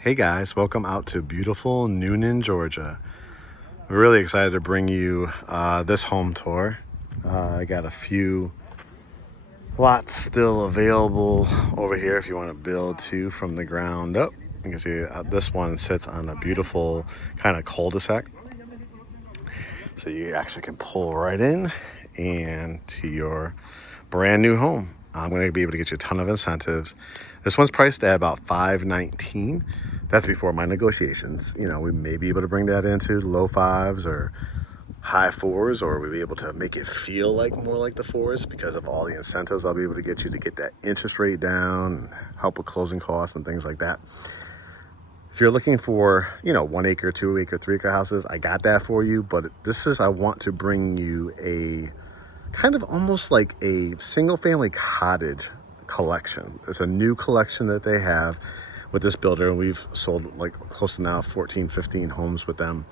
Hey guys, welcome out to beautiful Newnan, Georgia. I'm really excited to bring you this home tour. I got a few lots still available over here if you want to build too from the ground up. You can see this one sits on a beautiful kind of cul-de-sac. So you actually can pull right in and to your brand new home. I'm going to be able to get you a ton of incentives. This one's priced at about $519. That's before my negotiations. You know, we may be able to bring that into low fives or high fours, or we'll be able to make it feel like more like the fours because of all the incentives I'll be able to get you to get that interest rate down and help with closing costs and things like that. If you're looking for, 1 acre, 2 acre, 3 acre houses, I got that for you. But I want to bring you a kind of almost like a single family cottage collection. It's a new collection that they have with this builder, and we've sold like close to now 14, 15 homes with them,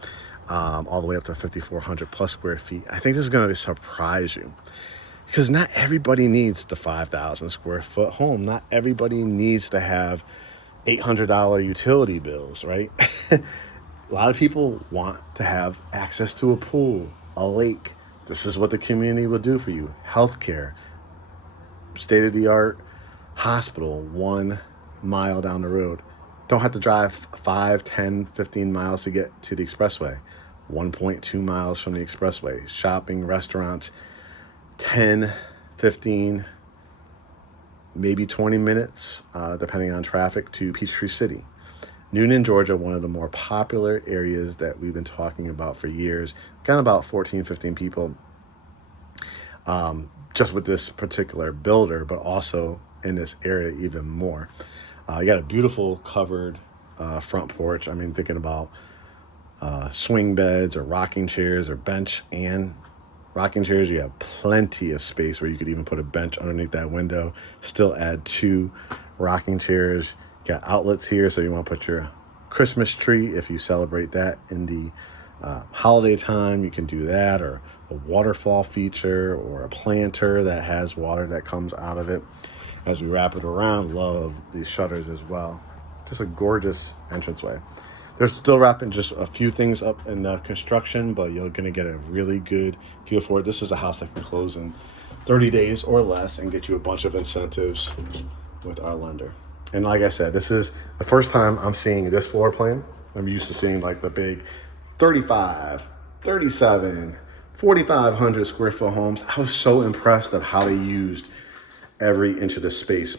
all the way up to 5,400 plus square feet. I think this is going to surprise you because not everybody needs the 5,000 square foot home. Not everybody needs to have $800 utility bills, right? A lot of people want to have access to a pool, a lake. This is what the community will do for you. Healthcare, state-of-the-art hospital 1 mile down the road. Don't have to drive 5, 10, 15 miles to get to the expressway. 1.2 miles from the expressway. Shopping, restaurants, 10, 15, maybe 20 minutes, depending on traffic, to Peachtree City. Newnan, Georgia, one of the more popular areas that we've been talking about for years. Got about 14, 15 people just with this particular builder, but also in this area even more. You got a beautiful covered front porch. I mean, thinking about swing beds or rocking chairs or bench and rocking chairs. You have plenty of space where you could even put a bench underneath that window, still add 2 rocking chairs. You got outlets here, so you want to put your Christmas tree if you celebrate that in the holiday time. You can do that, or a waterfall feature, or a planter that has water that comes out of it. As we wrap it around, love these shutters as well. Just a gorgeous entranceway. They're still wrapping just a few things up in the construction, but you're going to get a really good feel for it. This is a house that can close in 30 days or less and get you a bunch of incentives with our lender. And like I said, this is the first time I'm seeing this floor plan. I'm used to seeing like the big 35, 37, 4,500 square foot homes. I was so impressed of how they used every inch of the space.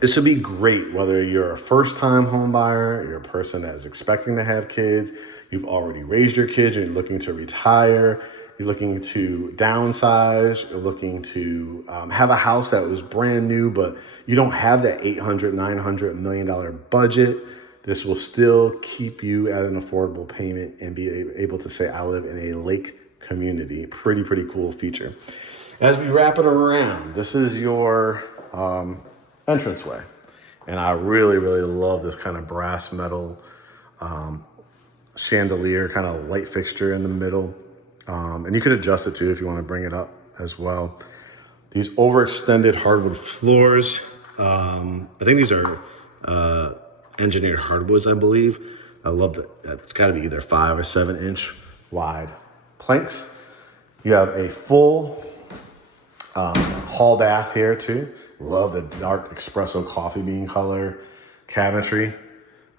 This would be great whether you're a first-time home buyer, you're a person that is expecting to have kids, you've already raised your kids, you're looking to retire, you're looking to downsize, you're looking to have a house that was brand new, but you don't have that $800, $900 million budget. This will still keep you at an affordable payment and be able to say, I live in a lake community. Pretty cool feature. As we wrap it around, this is your entranceway. And I really love this kind of brass metal chandelier, kind of light fixture in the middle. And you could adjust it too if you want to bring it up as well. These overextended hardwood floors. I think these are engineered hardwoods, I believe. I love that. It's got to be either 5 or 7 inch wide planks. You have a full hall bath here too. Love the dark espresso coffee bean color cabinetry.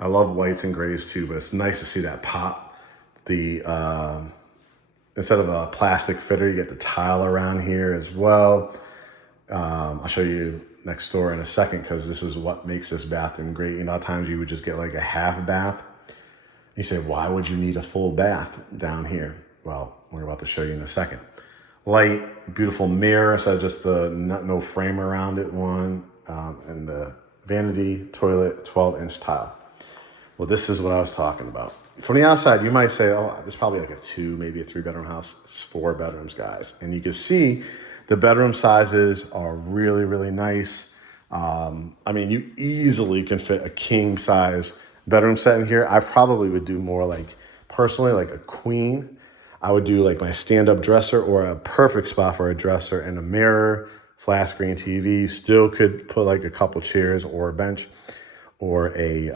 I love whites and grays too, but it's nice to see that pop. The instead of a plastic fitter, you get the tile around here as well. I'll show you next door in a second because this is what makes this bathroom great. A lot of times you would just get like a half bath. You say, why would you need a full bath down here? Well, we're about to show you in a second. Light, beautiful mirror, so just the no frame around it one, and the vanity toilet 12-inch tile. Well, this is what I was talking about. From the outside, you might say, oh, this is probably like a 2, maybe a 3-bedroom house. It's 4 bedrooms, guys. And you can see the bedroom sizes are really nice. I mean, you easily can fit a king size bedroom set in here. I probably would do more like, personally, like a queen. I would do like my stand-up dresser, or a perfect spot for a dresser and a mirror, flat screen TV. Still could put like a couple chairs or a bench or a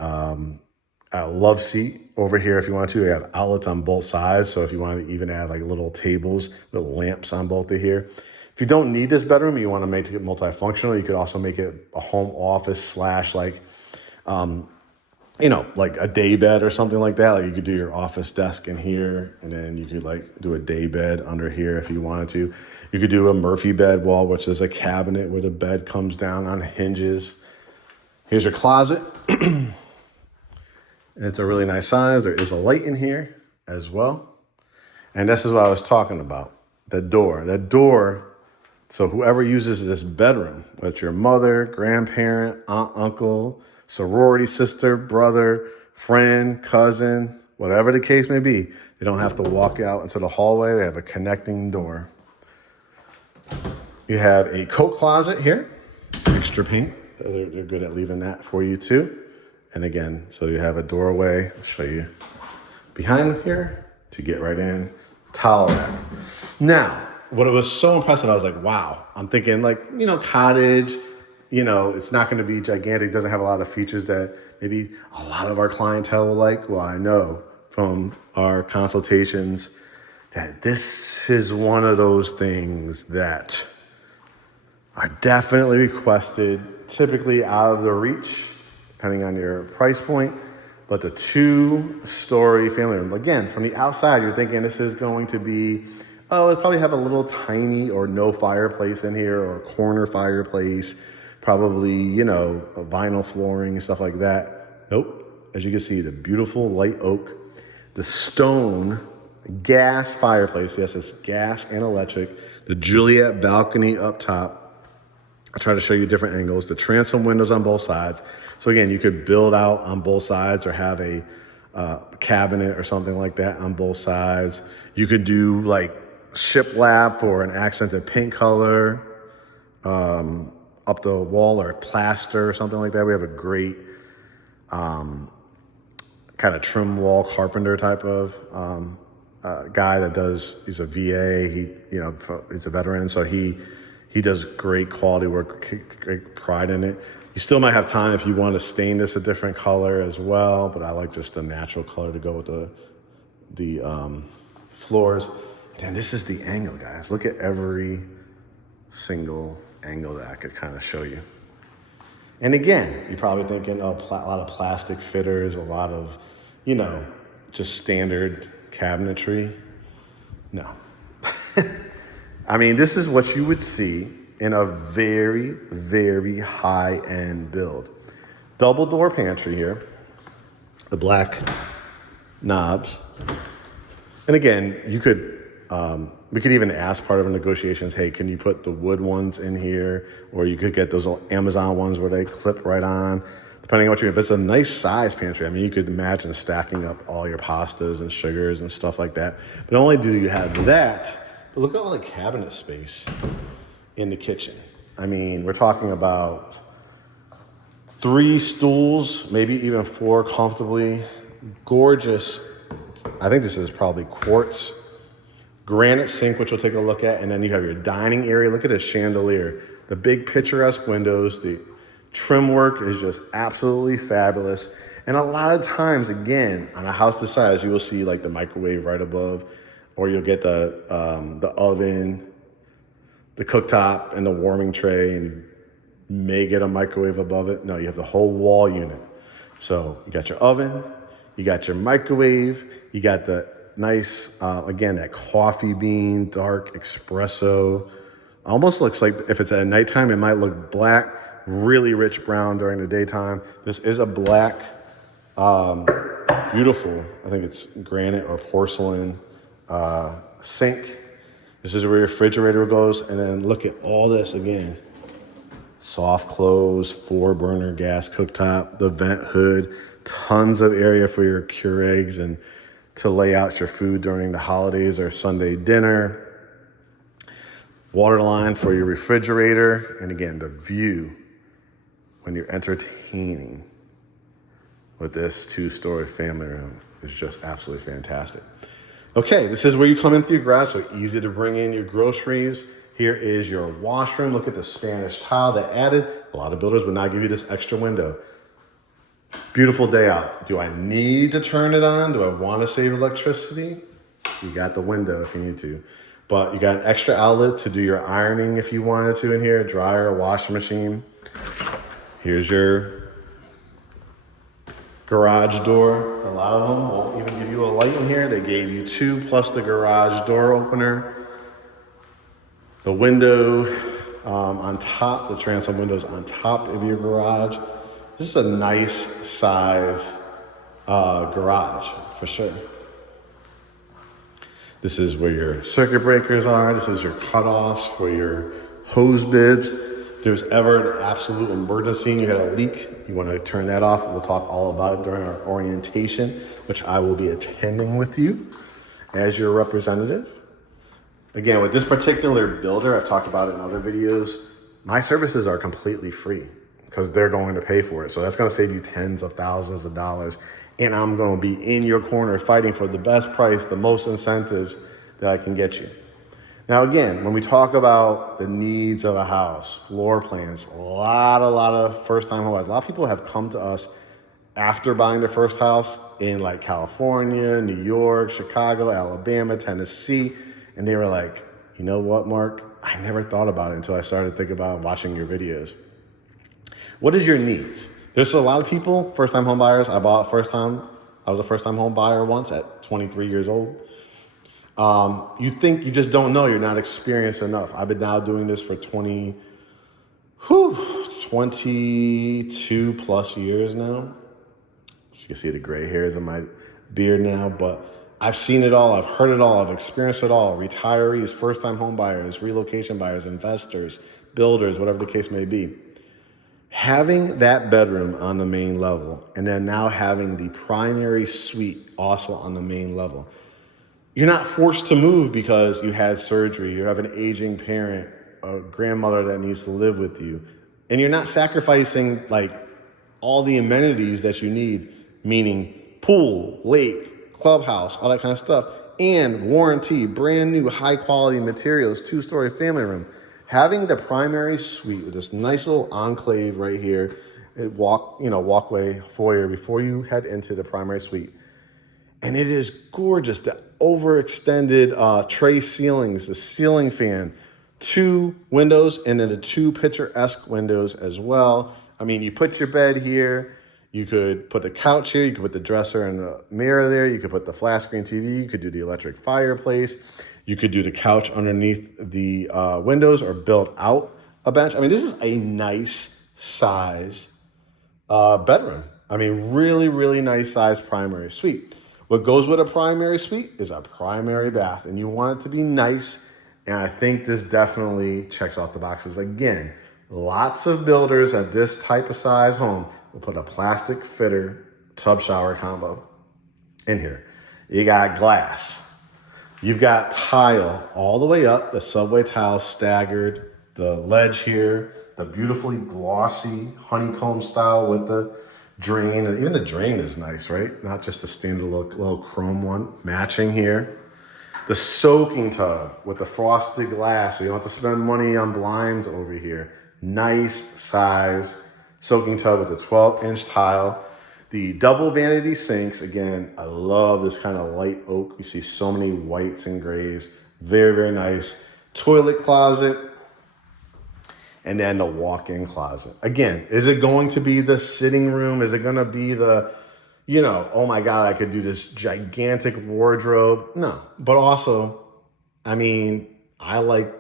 love seat over here if you want to. You have outlets on both sides. So if you want to even add like little tables, little lamps on both of here. If you don't need this bedroom, you want to make it multifunctional, you could also make it a home office slash like, like a day bed or something like that. Like you could do your office desk in here, and then you could like do a day bed under here if you wanted to. You could do a Murphy bed wall, which is a cabinet where the bed comes down on hinges. Here's your closet. And it's a really nice size. There is a light in here as well. And this is what I was talking about. That door. So whoever uses this bedroom, whether it's your mother, grandparent, aunt, uncle, sorority sister, brother, friend, cousin, whatever the case may be, they don't have to walk out into the hallway. They have a connecting door. You have a coat closet here, extra paint. They're good at leaving that for you too. And again, so you have a doorway. I'll show you behind here to get right in. Towel rack. Now, what was so impressive, I was like, wow. I'm thinking like, cottage, it's not going to be gigantic. Doesn't have a lot of features that maybe a lot of our clientele will like. Well, I know from our consultations that this is one of those things that are definitely requested, typically out of the reach, depending on your price point. But the 2-story family room, again, from the outside, you're thinking this is going to be, it'll probably have a little tiny or no fireplace in here, or a corner fireplace, probably, a vinyl flooring and stuff like that. Nope. As you can see, the beautiful light oak, the stone gas fireplace. Yes, it's gas and electric. The Juliet balcony up top. I'll try to show you different angles. The transom windows on both sides. So again, you could build out on both sides or have a cabinet or something like that on both sides. You could do like shiplap or an accented paint color up the wall, or plaster or something like that. We have a great kind of trim wall carpenter type of guy that does, he's a VA. He's a veteran. So he does great quality work, great pride in it. You still might have time if you want to stain this a different color as well, but I like just a natural color to go with the floors. And this is the angle, guys. Look at every single angle that I could kind of show you. And again, you're probably thinking, a lot of plastic fitters, a lot of, just standard cabinetry. No. I mean, this is what you would see in a very, very high-end build. Double door pantry here, the black knobs. And again, you could, we could even ask part of the negotiations, hey, can you put the wood ones in here? Or you could get those Amazon ones where they clip right on, depending on what you're, but it's a nice size pantry. I mean, you could imagine stacking up all your pastas and sugars and stuff like that. But not only do you have that, but look at all the cabinet space in the kitchen. I mean, we're talking about 3 stools, maybe even 4 comfortably. Gorgeous. I think this is probably quartz. Granite sink, which we'll take a look at. And then you have your dining area. Look at this chandelier. The big picturesque windows. The trim work is just absolutely fabulous. And a lot of times, again, on a house this size, you will see like the microwave right above, or you'll get the oven, the cooktop, and the warming tray, and you may get a microwave above it. No, you have the whole wall unit. So you got your oven, you got your microwave, you got the nice, again, that coffee bean, dark espresso. Almost looks like, if it's at nighttime, it might look black, really rich brown during the daytime. This is a black, beautiful, I think it's granite or porcelain sink. This is where your refrigerator goes. And then look at all this again. Soft close, 4-burner gas cooktop, the vent hood, tons of area for your Keurigs and to lay out your food during the holidays or Sunday dinner. Water line for your refrigerator. And again, the view when you're entertaining with this 2-story family room is just absolutely fantastic. Okay, this is where you come in through your garage, so easy to bring in your groceries. Here is your washroom. Look at the Spanish tile they added. A lot of builders would not give you this extra window. Beautiful day out. Do I need to turn it on? Do I want to save electricity? You got the window if you need to. But you got an extra outlet to do your ironing if you wanted to in here, dryer, washing machine. Here's your garage door. A lot of them won't even give you a light in here. They gave you 2 plus the garage door opener. The window on top, the transom windows on top of your garage. This is a nice size garage for sure. This is where your circuit breakers are. This is your cutoffs for your hose bibs. If there's ever an absolute emergency and you had a leak, you want to turn that off. We'll talk all about it during our orientation, which I will be attending with you as your representative. Again, with this particular builder, I've talked about it in other videos, my services are completely free because they're going to pay for it. So that's going to save you tens of thousands of dollars. And I'm going to be in your corner fighting for the best price, the most incentives that I can get you. Now, again, when we talk about the needs of a house, floor plans, a lot of first-time home buyers, a lot of people have come to us after buying their first house in like California, New York, Chicago, Alabama, Tennessee. And they were like, you know what, Mark? I never thought about it until I started thinking about watching your videos. What is your needs? There's a lot of people, first-time home buyers. I was a first-time home buyer once at 23 years old. You think you just don't know, you're not experienced enough. I've been now doing this for 22 plus years now. You can see the gray hairs in my beard now, but I've seen it all, I've heard it all, I've experienced it all. Retirees, first-time home buyers, relocation buyers, investors, builders, whatever the case may be. Having that bedroom on the main level and then now having the primary suite also on the main level. You're not forced to move because you had surgery, you have an aging parent, a grandmother that needs to live with you, and you're not sacrificing like all the amenities that you need, meaning pool, lake, clubhouse, all that kind of stuff, and warranty, brand new high quality materials, 2-story family room. Having the primary suite with this nice little enclave right here, walkway, foyer before you head into the primary suite. And it is gorgeous. The overextended tray ceilings, the ceiling fan, 2 windows, and then the 2 picturesque windows as well. I mean, you put your bed here. You could put the couch here. You could put the dresser and the mirror there. You could put the flat screen TV. You could do the electric fireplace. You could do the couch underneath the windows or build out a bench. I mean, this is a nice size bedroom. I mean, really, really nice size primary suite. What goes with a primary suite is a primary bath, and you want it to be nice. And I think this definitely checks off the boxes. Again, lots of builders at this type of size home will put a plastic fitter tub shower combo in here. You got glass. You've got tile all the way up, the subway tile staggered, the ledge here, the beautifully glossy honeycomb style with the drain. And even the drain is nice, right? Not just a standard little chrome one. Matching here. The soaking tub with the frosted glass, so you don't have to spend money on blinds over here. Nice size soaking tub with a 12-inch tile. The double vanity sinks, again, I love this kind of light oak. You see so many whites and grays. Very, very nice. Toilet closet. And then the walk-in closet. Again, is it going to be the sitting room? Is it going to be the, oh my God, I could do this gigantic wardrobe? No. But also, I mean, I like,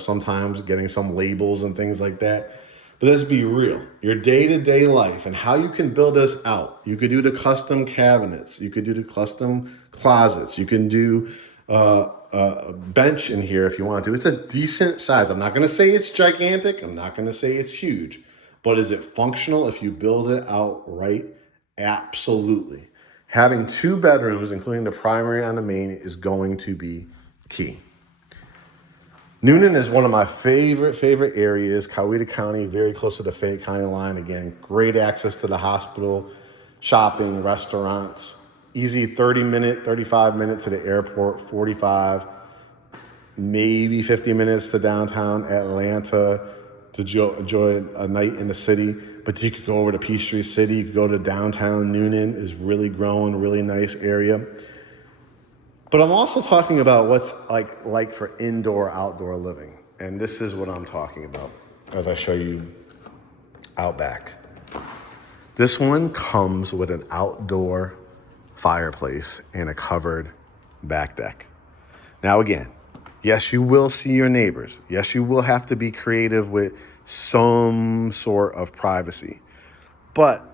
sometimes getting some labels and things like that. But let's be real. Your day-to-day life and how you can build this out. You could do the custom cabinets. You could do the custom closets. You can do a bench in here if you want to. It's a decent size. I'm not going to say it's gigantic. I'm not going to say it's huge. But is it functional if you build it out right? Absolutely. Having 2 bedrooms, including the primary on the main, is going to be key. Newnan is one of my favorite areas. Coweta County, very close to the Fayette County line. Again, great access to the hospital, shopping, restaurants. Easy 30-minute, 35-minute to the airport, 45, maybe 50 minutes to downtown Atlanta. to enjoy a night in the city, but you could go over to Peachtree City, you could go to downtown Newnan, is really growing, really nice area. But I'm also talking about what's like for indoor, outdoor living. And this is what I'm talking about as I show you out back. This one comes with an outdoor fireplace and a covered back deck. Now again, yes, you will see your neighbors. Yes, you will have to be creative with some sort of privacy. But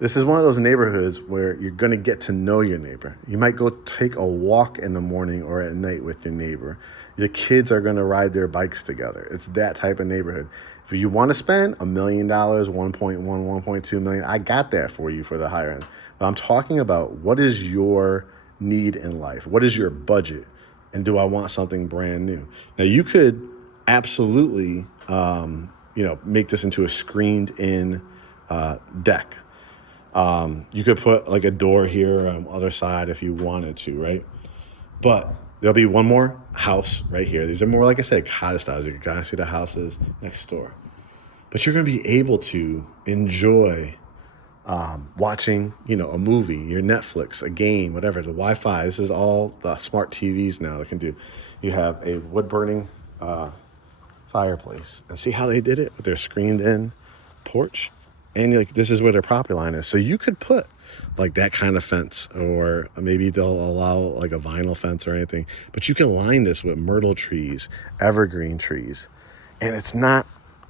this is one of those neighborhoods where you're going to get to know your neighbor. You might go take a walk in the morning or at night with your neighbor. Your kids are going to ride their bikes together. It's that type of neighborhood. If you want to spend $1 million, 1.1, 1.2 million, I got that for you for the higher end. But I'm talking about what is your need in life? What is your budget? And do I want something brand new? Now you could absolutely, make this into a screened-in deck. You could put like a door here on the other side if you wanted to, right? But there'll be one more house right here. These are more, like I said, cottage styles. You can kind of see the houses next door. But you're going to be able to enjoy watching, a movie, your Netflix, a game, whatever, the Wi-Fi. This is all the smart TVs now that can do. You have a wood-burning fireplace. And see how they did it with their screened-in porch? And this is where their property line is. So you could put like that kind of fence, or maybe they'll allow like a vinyl fence or anything. But you can line this with myrtle trees, evergreen trees. And it's not,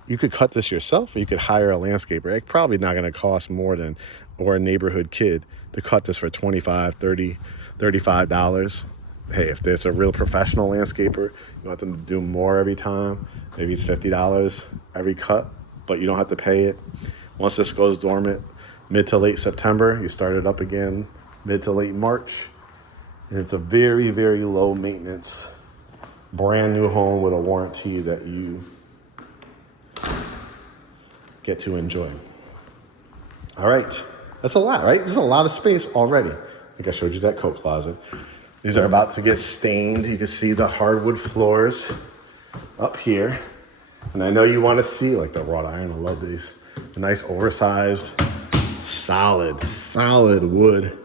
you could cut this yourself, or you could hire a landscaper. It's probably not going to cost more than, or a neighborhood kid to cut this for $25, $30, $35. Hey, if there's a real professional landscaper, you want them to do more every time. Maybe it's $50 every cut, but you don't have to pay it. Once this goes dormant, mid to late September, you start it up again mid to late March. And it's a very, very low maintenance, brand new home with a warranty that you get to enjoy. All right, that's a lot, right? This is a lot of space already. I think I showed you that coat closet. These are about to get stained. You can see the hardwood floors up here. And I know you want to see like the wrought iron. I love these. A nice oversized, solid wood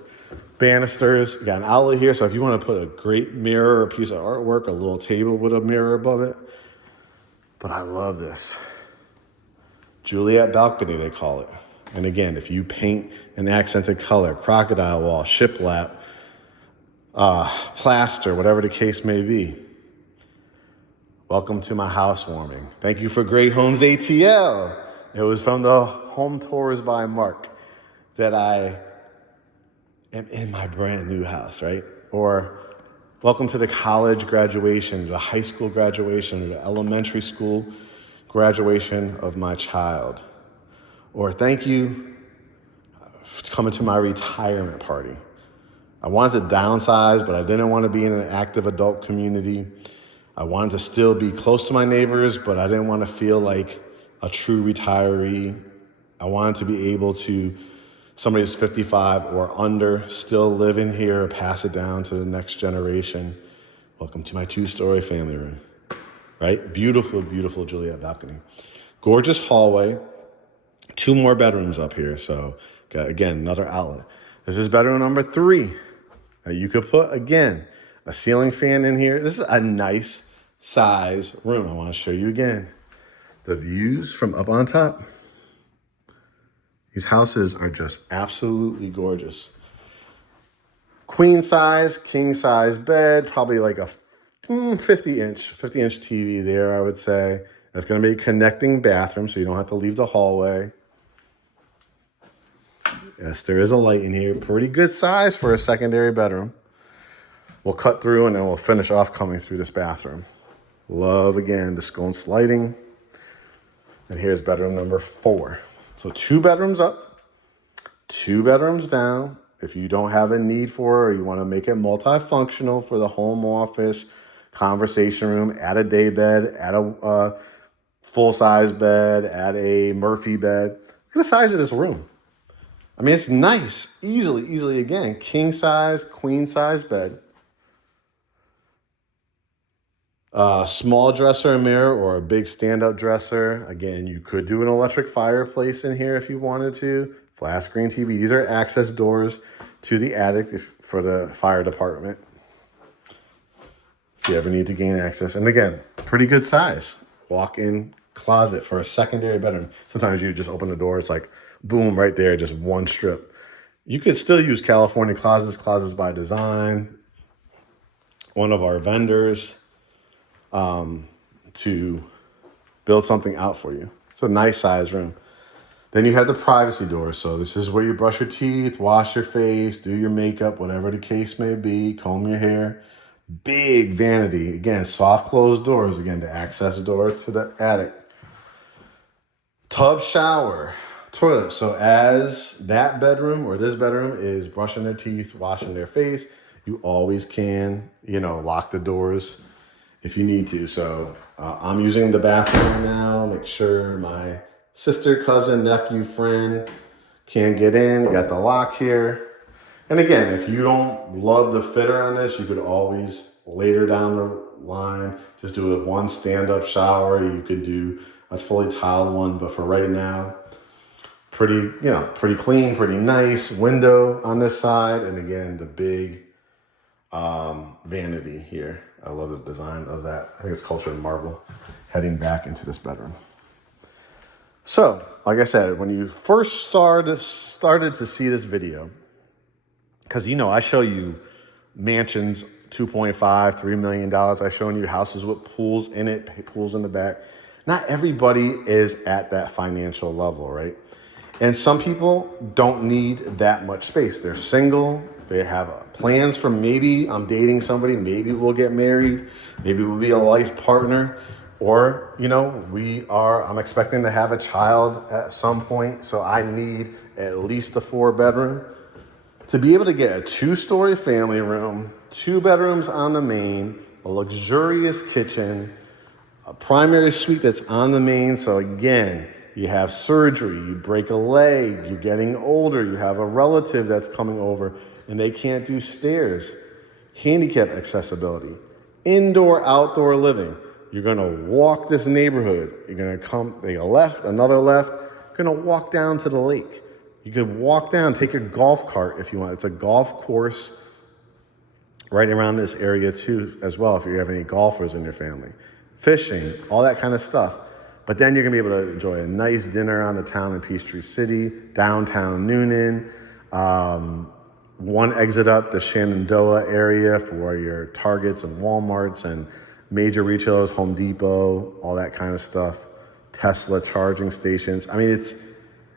banisters. You got an outlet here, so if you want to put a great mirror, a piece of artwork, a little table with a mirror above it. But I love this. Juliet balcony, they call it. And again, if you paint an accented color, crocodile wall, shiplap, plaster, whatever the case may be. Welcome to my housewarming. Thank you for GreatHomesATL. It was from the Home Tours by Mark that I am in my brand new house, right? Or welcome to the college graduation, the high school graduation, the elementary school graduation of my child. Or thank you for coming to my retirement party. I wanted to downsize, but I didn't want to be in an active adult community. I wanted to still be close to my neighbors, but I didn't want to feel like a true retiree. I wanted to be able to, somebody who's 55 or under, still live in here, pass it down to the next generation. Welcome to my 2-story family room, right? Beautiful, beautiful Juliet balcony. Gorgeous hallway, 2 more bedrooms up here. So again, another outlet. This is bedroom number 3. Now you could put, again, a ceiling fan in here. This is a nice size room. I want to show you again. The views from up on top. These houses are just absolutely gorgeous. Queen size, king size bed, probably like a 50-inch TV there, I would say. That's going to be a connecting bathroom, so you don't have to leave the hallway. Yes, there is a light in here. Pretty good size for a secondary bedroom. We'll cut through and then we'll finish off coming through this bathroom. Love, again, the sconce lighting. And here's bedroom number 4. So 2 bedrooms up, 2 bedrooms down. If you don't have a need for it, or you want to make it multifunctional for the home office, conversation room, add a day bed, add a full-size bed, add a Murphy bed. Look at the size of this room. I mean, it's nice. Easily, again, king size, queen size bed. Small dresser and mirror or a big stand-up dresser. Again, you could do an electric fireplace in here if you wanted to. Flat screen TV. These are access doors to the attic for the fire department if you ever need to gain access. And again, pretty good size. Walk-in closet for a secondary bedroom. Sometimes you just open the door, it's like boom, right there, just one strip. You could still use California Closets by Design, one of our vendors, to build something out for you. It's a nice size room. Then you have the privacy door. So this is where you brush your teeth, wash your face, do your makeup, whatever the case may be, comb your hair. Big vanity. Again, soft closed doors. Again, the access door to the attic. Tub shower, toilet. So as that bedroom or this bedroom is brushing their teeth, washing their face, you always can, lock the doors if you need to. So I'm using the bathroom now. Make sure my sister, cousin, nephew, friend can't get in. You got the lock here. And again, if you don't love the fitter on this, you could always later down the line just do a one stand-up shower. You could do a fully tiled one, but for right now, pretty clean, pretty nice. Window on this side, and again, the big vanity here. I love the design of that. I think it's cultured marble. Heading back into this bedroom. So, like I said, when you first started to see this video, because I show you mansions, $2.5, $3 million. I showing you houses with pools in it, pools in the back. Not everybody is at that financial level, right? And some people don't need that much space. They're single. They have plans for maybe I'm dating somebody. Maybe we'll get married. Maybe we'll be a life partner. Or, I'm expecting to have a child at some point. So I need at least a 4-bedroom. To be able to get a 2-story family room, 2 bedrooms on the main, a luxurious kitchen, a primary suite that's on the main. So again, you have surgery, you break a leg, you're getting older, you have a relative that's coming over and they can't do stairs. Handicap accessibility, indoor, outdoor living. You're gonna walk this neighborhood. You're gonna take a left, another left. You're gonna walk down to the lake. You could walk down, take your golf cart if you want. It's a golf course right around this area too, as well, if you have any golfers in your family. Fishing, all that kind of stuff. But then you're gonna be able to enjoy a nice dinner on the town in Peachtree City, downtown Newnan, one exit up the Shenandoah area for your Targets and Walmarts and major retailers, Home Depot, all that kind of stuff. Tesla charging stations. I mean,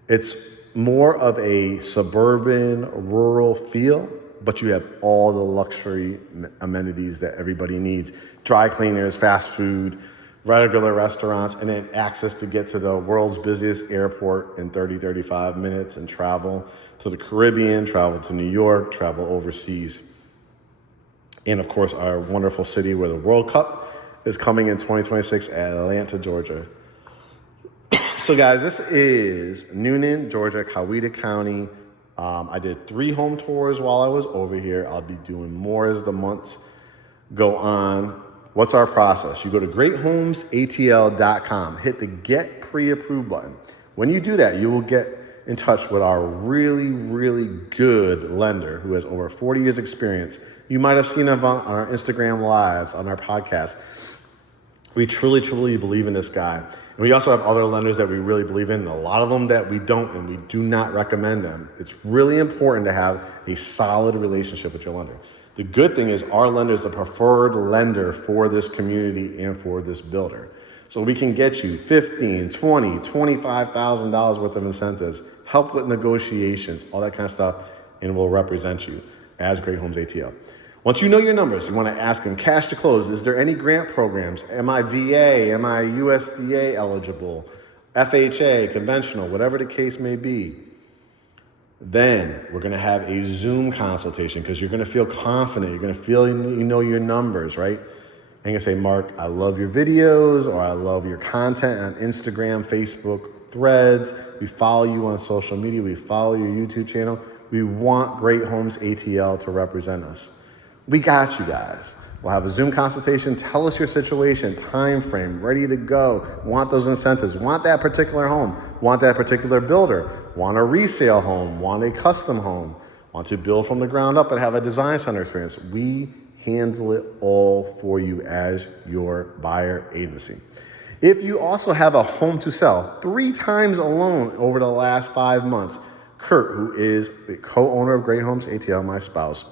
it's more of a suburban, rural feel, but you have all the luxury amenities that everybody needs. Dry cleaners, fast food, regular restaurants, and then access to get to the world's busiest airport in 35 minutes and travel to the Caribbean, travel to New York, travel overseas. And of course, our wonderful city where the World Cup is coming in 2026 at Atlanta, Georgia. So guys, this is Newnan, Georgia, Coweta County. I did 3 home tours while I was over here. I'll be doing more as the months go on. What's our process? You go to GreatHomesATL.com, hit the Get Pre-Approved button. When you do that, you will get in touch with our really, really good lender who has over 40 years experience. You might have seen him on our Instagram lives, on our podcast. We truly, truly believe in this guy. And we also have other lenders that we really believe in, and a lot of them that we don't, and we do not recommend them. It's really important to have a solid relationship with your lender. The good thing is our lender is the preferred lender for this community and for this builder. So we can get you $15,000, $20,000, $25,000 worth of incentives, help with negotiations, all that kind of stuff, and we'll represent you as Great Homes ATL. Once you know your numbers, you want to ask them cash to close. Is there any grant programs? Am I VA? Am I USDA eligible? FHA, conventional, whatever the case may be. Then we're going to have a Zoom consultation because you're going to feel confident. You're going to feel you know your numbers, right? And you're going to say, Mark, I love your videos, or I love your content on Instagram, Facebook, Threads. We follow you on social media. We follow your YouTube channel. We want Great Homes ATL to represent us. We got you guys. We'll have a Zoom consultation. Tell us your situation, time frame, ready to go. Want those incentives, want that particular home, want that particular builder, want a resale home, want a custom home, want to build from the ground up and have a design center experience. We handle it all for you as your buyer agency. If you also have a home to sell 3 times alone over the last 5 months, Kurt, who is the co-owner of Great Homes ATL, my spouse,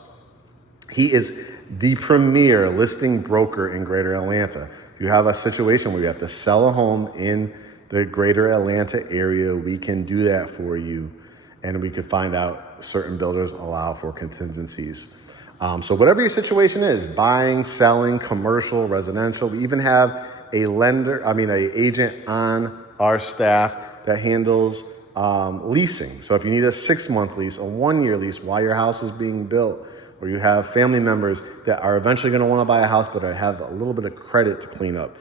he is the premier listing broker in Greater Atlanta. If you have a situation where you have to sell a home in the Greater Atlanta area, we can do that for you. And we can find out certain builders allow for contingencies. So whatever your situation is, buying, selling, commercial, residential, we even have an agent on our staff that handles leasing. So if you need a 6-month lease, a 1-year lease while your house is being built, or you have family members that are eventually going to want to buy a house but have a little bit of credit to clean up,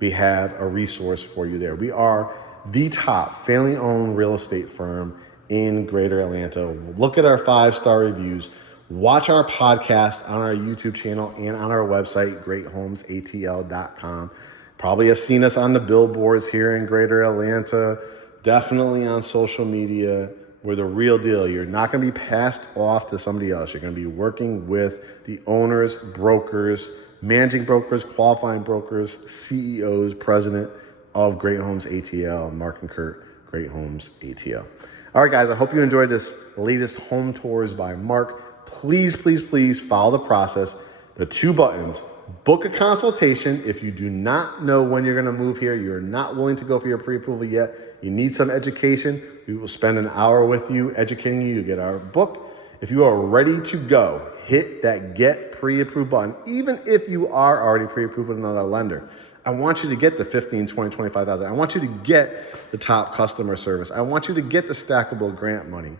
we have a resource for you there. We are the top family-owned real estate firm in Greater Atlanta. Look at our 5-star reviews. Watch our podcast on our YouTube channel and on our website, GreatHomesATL.com. Probably have seen us on the billboards here in Greater Atlanta, definitely on social media. We're the real deal. You're not going to be passed off to somebody else. You're going to be working with the owners, brokers, managing brokers, qualifying brokers, CEOs, president of Great Homes ATL, Mark and Kurt, Great Homes ATL. All right, guys, I hope you enjoyed this latest home tours by Mark. Please, please, please follow the process. The 2 buttons. Book a consultation. If you do not know when you're going to move here, you're not willing to go for your pre-approval yet, you need some education, we will spend an hour with you educating you. You get our book. If you are ready to go, hit that get pre-approved button. Even if you are already pre-approved with another lender, I want you to get the 15, 20, 25,000. I want you to get the top customer service. I want you to get the stackable grant money.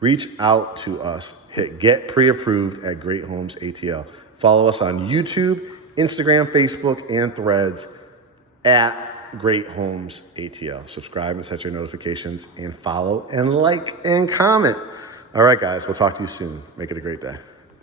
Reach out to us. Hit get pre-approved at Great Homes ATL. Follow us on YouTube, Instagram, Facebook, and Threads at Great Homes ATL. Subscribe and set your notifications and follow and like and comment. All right, guys, we'll talk to you soon. Make it a great day.